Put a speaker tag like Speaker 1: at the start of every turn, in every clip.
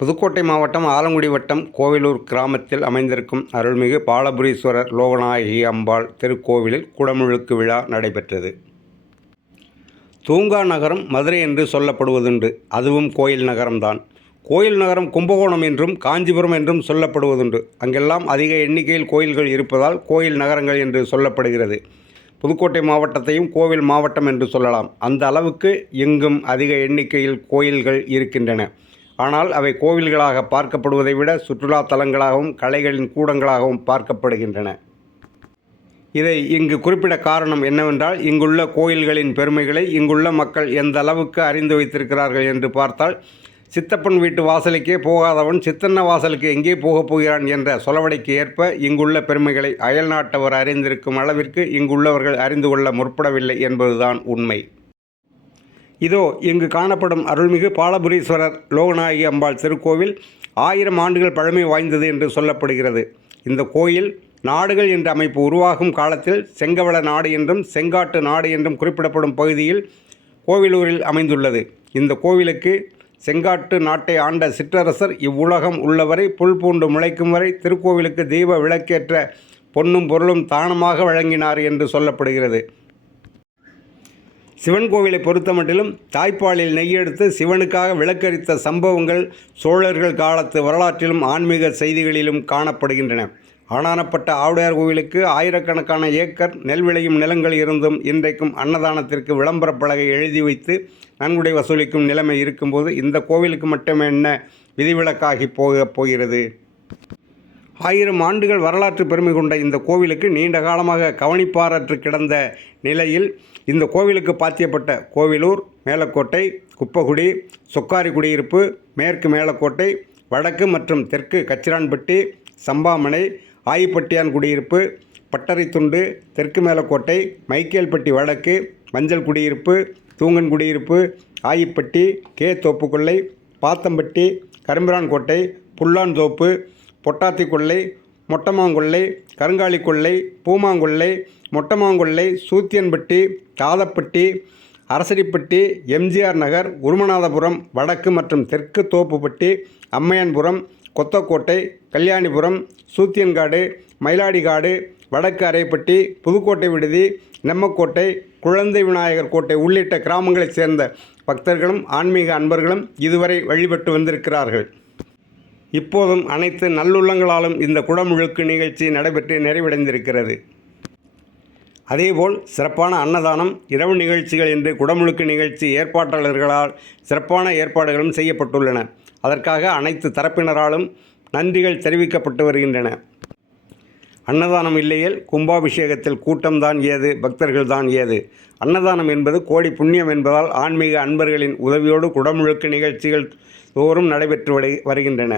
Speaker 1: புதுக்கோட்டை மாவட்டம் ஆலங்குடி வட்டம் கோவிலூர் கிராமத்தில் அமைந்திருக்கும் அருள்மிகு பாலபுரீஸ்வரர் லோகநாயகி அம்பாள் திருக்கோவிலில் குடமுழுக்கு விழா நடைபெற்றது. தூங்கா நகரம் மதுரை என்று சொல்லப்படுவதுண்டு. அதுவும் கோயில் நகரம்தான். கோயில் நகரம் கும்பகோணம் என்றும் காஞ்சிபுரம் என்றும் சொல்லப்படுவதுண்டு. அங்கெல்லாம் அதிக எண்ணிக்கையில் கோயில்கள் இருப்பதால் கோயில் நகரங்கள் என்று சொல்லப்படுகிறது. புதுக்கோட்டை மாவட்டத்தையும் கோவில் மாவட்டம் என்று சொல்லலாம். அந்த அளவுக்கு எங்கும் அதிக எண்ணிக்கையில் கோயில்கள் இருக்கின்றன. ஆனால் அவை கோவில்களாக பார்க்கப்படுவதை விட சுற்றுலா தலங்களாகவும் கலைகளின் கூடங்களாகவும் பார்க்கப்படுகின்றன. இதை இங்கு குறிப்பிட காரணம் என்னவென்றால் இங்குள்ள கோயில்களின் பெருமைகளை இங்குள்ள மக்கள் எந்த அளவுக்கு அறிந்து வைத்திருக்கிறார்கள் என்று பார்த்தால் சித்தப்பன் வீட்டு வாசலுக்கே போகாதவன் சித்தன்ன வாசலுக்கு எங்கே போகப் போகிறான் என்ற சொலவடைக்கு ஏற்ப இங்குள்ள பெருமைகளை அயல்நாட்டவர் அறிந்திருக்கும் அளவிற்கு இங்குள்ளவர்கள் அறிந்து கொள்ள முற்படவில்லை என்பதுதான் உண்மை. இதோ இங்கு காணப்படும் அருள்மிகு பாலபுரீஸ்வரர் லோகநாயகி அம்பாள் திருக்கோவில் ஆயிரம் ஆண்டுகள் பழமை வாய்ந்தது என்று சொல்லப்படுகிறது. இந்த கோயில் நாடுகள் என்ற அமைப்பு உருவாகும் காலத்தில் செங்கவள நாடு என்றும் செங்காட்டு நாடு என்றும் குறிப்பிடப்படும் பகுதியில் கோவிலூரில் அமைந்துள்ளது. இந்த கோவிலுக்கு செங்காட்டு நாட்டை ஆண்ட சிற்றரசர் இவ்வுலகம் உள்ளவரை புல் பூண்டு முளைக்கும் வரை திருக்கோவிலுக்கு தெய்வ விளக்கேற்ற பொன்னும் பொருளும் தானமாக வழங்கினார் என்று சொல்லப்படுகிறது. சிவன் கோவிலை பொறுத்தமட்டிலும் தாய்ப்பாலில் நெய்யெடுத்து சிவனுக்காக விளக்கரித்த சம்பவங்கள் சோழர்கள் காலத்து வரலாற்றிலும் ஆன்மீக செய்திகளிலும் காணப்படுகின்றன. ஆனானப்பட்ட ஆவுடையார் கோவிலுக்கு ஆயிரக்கணக்கான ஏக்கர் நெல் விளையும் நிலங்கள் இருந்தும் இன்றைக்கும் அன்னதானத்திற்கு விளம்பர பலகை எழுதி வைத்து நன்கொடை வசூலிக்கும் நிலைமை இருக்கும்போது இந்த கோவிலுக்கு மட்டுமே என்ன விதிவிலக்காகி போக போகிறது? ஆயிரம் ஆண்டுகள் வரலாற்று பெருமை கொண்ட இந்த கோவிலுக்கு நீண்ட காலமாக கவனிப்பாரற்று கிடந்த நிலையில் இந்த கோவிலுக்கு பாத்தியப்பட்ட கோவிலூர் மேலக்கோட்டை குப்பகுடி சொக்காரி குடியிருப்பு மேற்கு மேலக்கோட்டை வடக்கு மற்றும் தெற்கு கச்சிரான்பட்டி சம்பாமனை ஆயிப்பட்டியான் குடியிருப்பு பட்டறைத்துண்டு தெற்கு மேலக்கோட்டை மைக்கேல்பட்டி வடக்கு மஞ்சள் குடியிருப்பு தூங்கன் குடியிருப்பு ஆயிப்பட்டி கே. தோப்புக்கொள்ளை பாத்தம்பட்டி கரும்பிரான்கோட்டை புல்லான்தோப்பு பொட்டாத்தி கொள்ளை மொட்டமாங்கொல்லை கருங்காலி கொள்ளை பூமாங்கொல்லை மொட்டமாங்கொல்லை சூத்தியன்பட்டி தாதப்பட்டி அரசடிப்பட்டி எம்ஜிஆர் நகர் உருமநாதபுரம் வடக்கு மற்றும் தெற்கு தோப்புப்பட்டி அம்மையான்புரம் கொத்தக்கோட்டை கல்யாணிபுரம் சூத்தியன்காடு மயிலாடிகாடு வடக்கு அரைப்பட்டி புதுக்கோட்டை விடுதி நெம்மக்கோட்டை குழந்தை விநாயகர் கோட்டை உள்ளிட்ட கிராமங்களைச் சேர்ந்த பக்தர்களும் ஆன்மீக அன்பர்களும் இதுவரை வழிபட்டு வந்திருக்கிறார்கள். இப்போதும் அனைத்து நல்லுள்ளங்களாலும் இந்த குடமுழுக்கு நிகழ்ச்சி நடைபெற்று நிறைவடைந்திருக்கிறது. அதேபோல் சிறப்பான அன்னதானம் இரவு நிகழ்ச்சிகள் என்று குடமுழுக்கு நிகழ்ச்சி ஏற்பாட்டாளர்களால் சிறப்பான ஏற்பாடுகளும் செய்யப்பட்டுள்ளன. அதற்காக அனைத்து தரப்பினராலும் நன்றிகள் தெரிவிக்கப்பட்டு வருகின்றன. அன்னதானம் இல்லையேல் கும்பாபிஷேகத்தில் கூட்டம்தான் ஏது பக்தர்கள் தான் ஏது? அன்னதானம் என்பது கோடி புண்ணியம் என்பதால் ஆன்மீக அன்பர்களின் உதவியோடு குடமுழுக்கு நிகழ்ச்சிகள் தோறும் நடைபெற்று வருகின்றன.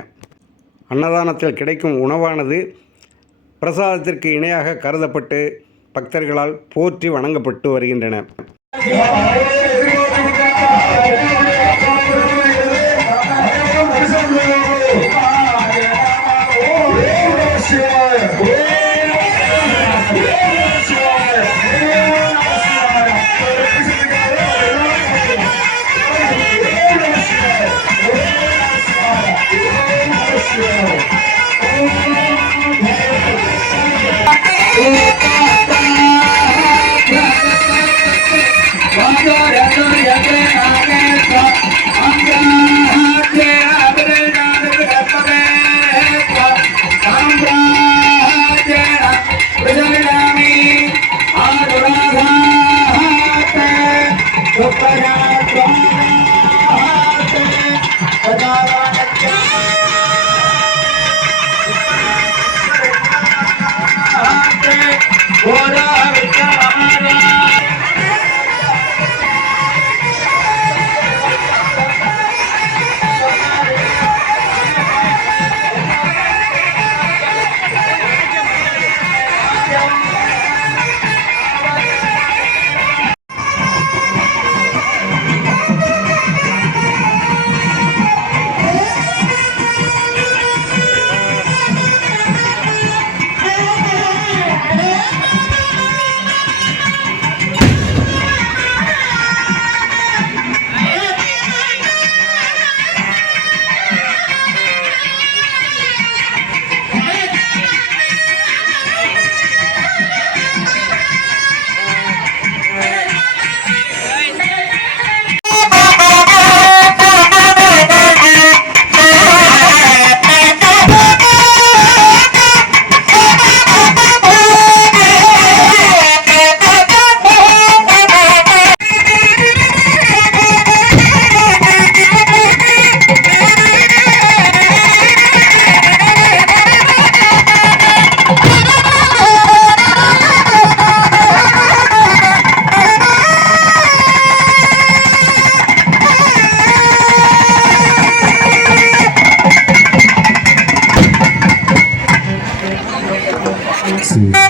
Speaker 1: அன்னதானத்தில் கிடைக்கும் உணவானது பிரசாதத்திற்கு இணையாக கருதப்பட்டு பக்தர்களால் போற்றி வணங்கப்பட்டு வருகின்றன.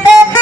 Speaker 2: আমাদের